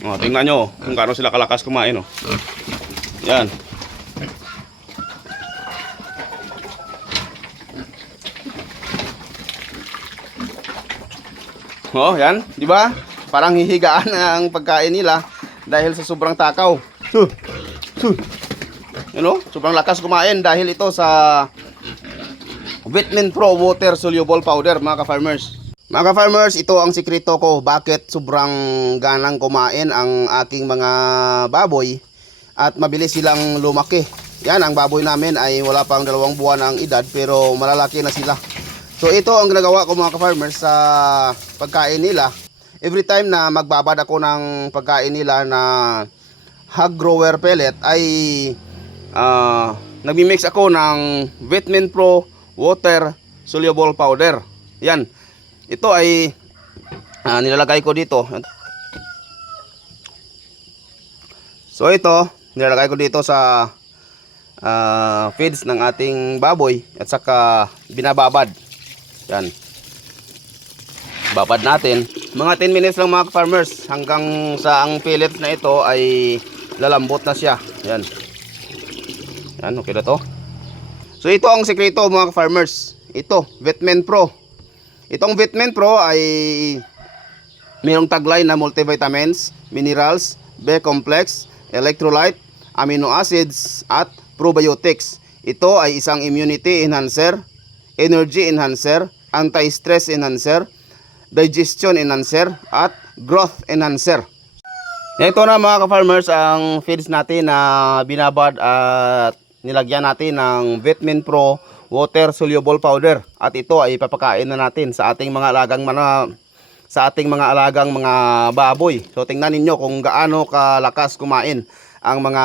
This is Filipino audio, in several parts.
Oh, tingnan nyo kung gaano sila kalakas kumain. Oh. Yan. Oh, yan, 'di ba? Parang hihigaan ang pagkain nila dahil sa sobrang takaw. Huh. Huh. You know, sobrang lakas kumain dahil ito sa Vitamin Pro Water Soluble Powder mga ka-farmers. Mga ka-farmers, ito ang sikreto ko bakit sobrang ganang kumain ang aking mga baboy at mabilis silang lumaki. Yan, ang baboy namin ay wala pang dalawang buwan ang edad pero malalaki na sila. So ito ang ginagawa ko mga ka-farmers sa pagkain nila. Every time na magbabad ako ng pagkain nila na hog grower pellet ay ah nagmi-mix ako ng Vitamin Pro Water Soluble Powder. Yan. Ito ay ah, nilalagay ko dito. So ito, nilalagay ko dito sa ah, feeds ng ating baboy at saka binababad. Yan. Babad natin. Mga 10 minutes lang mga farmers hanggang sa ang pellets na ito ay lalambot na siya. Yan. Yan, okay na to. So ito ang sekreto mga farmers. Ito, Vitamin Pro. Itong Vitamin Pro ay mayroong taglay na multivitamins, minerals, B-complex, electrolyte, amino acids at probiotics. Ito ay isang immunity enhancer, energy enhancer, anti-stress enhancer, digestion enhancer at growth enhancer. Ito na mga ka-farmers ang feeds natin na binabad at nilagyan natin ng Vitamin Pro Water Soluble Powder at ito ay papakain na natin sa ating mga alagang mga sa ating mga alagang mga baboy. So tingnan ninyo kung gaano kalakas kumain ang mga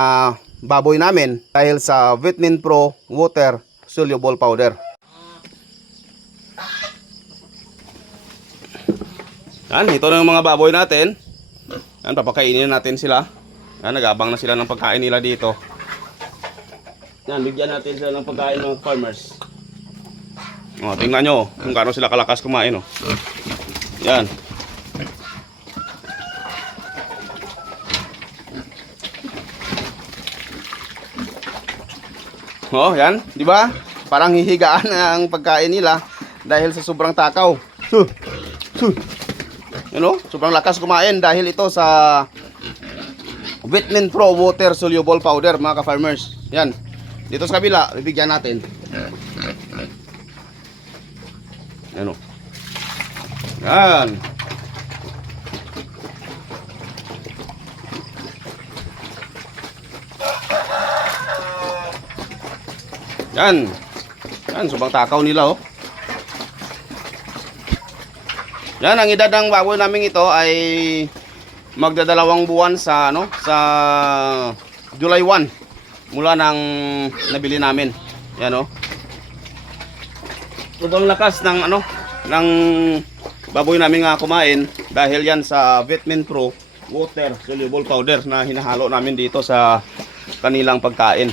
baboy namin dahil sa Vitamin Pro Water Soluble Powder. Yan, ito na yung mga baboy natin. Yan, papakainin natin sila. Yan, nag-abang na sila ng pagkain nila dito. Yan, bigyan natin sila ng pagkain ng farmers. O, tingnan nyo kung gaano sila kalakas kumain. Oh. Yan. Oh, yan, 'di ba? Parang hihigaan ang pagkain nila dahil sa sobrang takaw. Huh. Huh. You know, sobrang lakas kumain dahil ito sa Vitamin Pro Water Soluble Powder mga ka-farmers. Yan. Dito sa kabila, bibigyan natin. Yan o. Yan. Yan. Yan, sobrang takaw nila oh. Yan, ang edad ng baboy namin ito ay magdadalawang buwan sa ano sa July 1 mula nang nabili namin. Yan oh. Sobrang lakas ng ano ng baboy namin nga kumain dahil yan sa Vitamin Pro Water Soluble Powder na hinahalo namin dito sa kanilang pagkain.